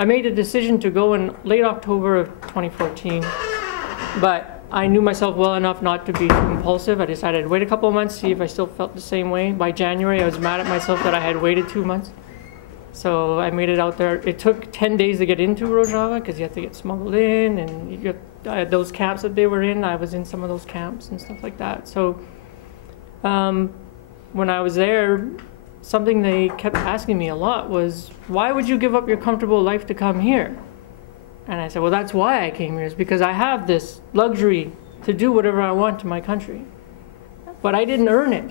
I made a decision to go in late October of 2014, but I knew myself well enough not to be too impulsive. I decided to wait a couple of months, see if I still felt the same way. By January, I was mad at myself that I had waited 2 months. So I made it out there. It took 10 days to get into Rojava because you have to get smuggled in, and you get those camps that they were in. I was in some of those camps and stuff like that. So when I was there, something they kept asking me a lot was, why would you give up your comfortable life to come here? And I said, well, that's why I came here, is because I have this luxury to do whatever I want to my country. But I didn't earn it,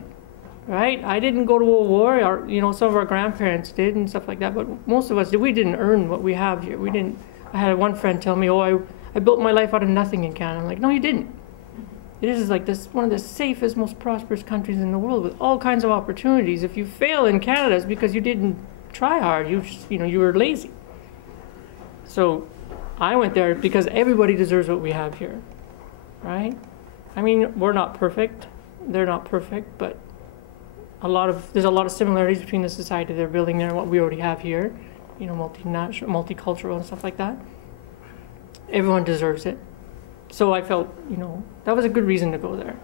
right? I didn't go to a war, or, you know, some of our grandparents did and stuff like that, but most of us, we didn't earn what we have here. We didn't. I had one friend tell me, oh, I built my life out of nothing in Canada. I'm like, no, you didn't. This is like one of the safest, most prosperous countries in the world with all kinds of opportunities. If you fail in Canada, it's because you didn't try hard. You were lazy. So I went there because everybody deserves what we have here, right? I mean, we're not perfect. They're not perfect, but there's a lot of similarities between the society they're building there and what we already have here, you know, multinational, multicultural and stuff like that. Everyone deserves it. So I felt, you know, that was a good reason to go there.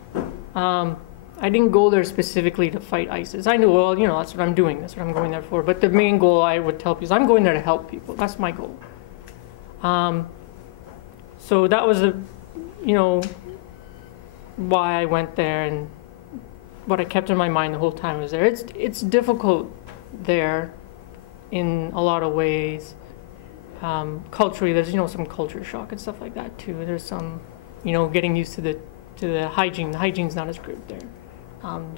I didn't go there specifically to fight ISIS. I knew, well, you know, that's what I'm doing. That's what I'm going there for. But the main goal I would tell people is I'm going there to help people. That's my goal. So that was why I went there, and what I kept in my mind the whole time was there. It's difficult there in a lot of ways. Culturally, there's, you know, some culture shock and stuff like that too. There's some, you know, getting used to the hygiene. The hygiene's not as good there.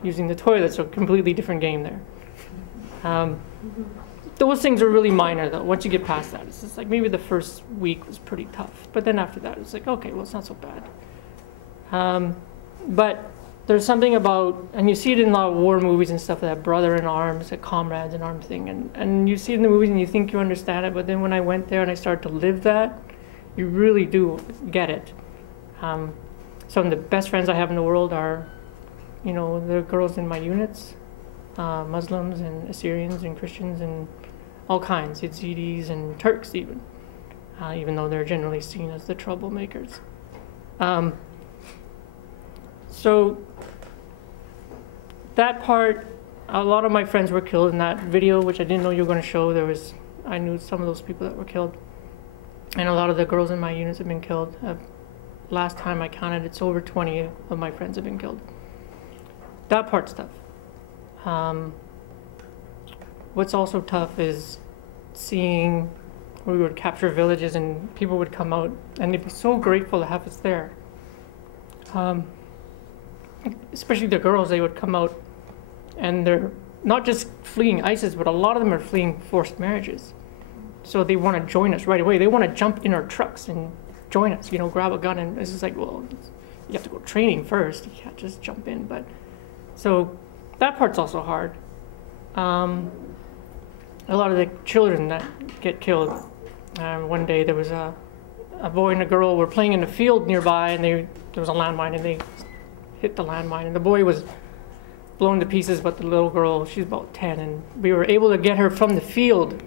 Using the toilet's a completely different game there. Those things are really minor though. Once you get past that, it's just like maybe the first week was pretty tough, but then after that, it's like, okay, well, it's not so bad. But there's something about, and you see it in a lot of war movies and stuff, that brother in arms, that comrades in arms thing, and you see it in the movies and you think you understand it, but then when I went there and I started to live that, you really do get it. Some of the best friends I have in the world are, you know, the girls in my units, Muslims and Assyrians and Christians and all kinds, Yazidis and Turks even though they're generally seen as the troublemakers. So that part, a lot of my friends were killed in that video, which I didn't know you were going to show. I knew some of those people that were killed, and a lot of the girls in my units have been killed. Last time I counted, it's over 20 of my friends have been killed. That part's tough. What's also tough is seeing we would capture villages and people would come out and they'd be so grateful to have us there. Especially the girls, they would come out and they're not just fleeing ISIS, but a lot of them are fleeing forced marriages. So they want to join us right away. They want to jump in our trucks and join us, you know, grab a gun. And it's just like, well, you have to go training first. You can't just jump in. But so that part's also hard. A lot of the children that get killed. One day there was a boy and a girl were playing in a field nearby, and there was a landmine, and they hit the landmine, and the boy was blown to pieces, but the little girl, she's about 10, and we were able to get her from the field,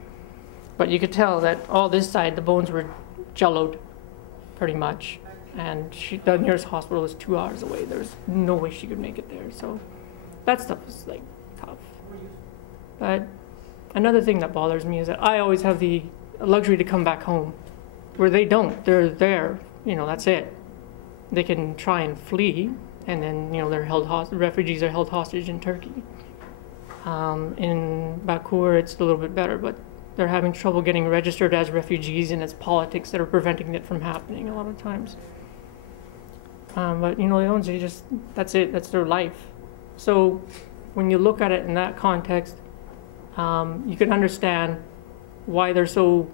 but you could tell that all this side, the bones were jelloed, pretty much, and the nearest hospital was 2 hours away. There was no way she could make it there, so that stuff was like tough. But another thing that bothers me is that I always have the luxury to come back home, where they don't. They're there, you know, that's it. They can try and flee, and then, you know, they're held refugees are held hostage in Turkey. In Bakur, it's a little bit better, but they're having trouble getting registered as refugees, and it's politics that are preventing it from happening a lot of times. But, you know, the ones, that's it, that's their life. So when you look at it in that context, you can understand why they're so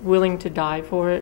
willing to die for it.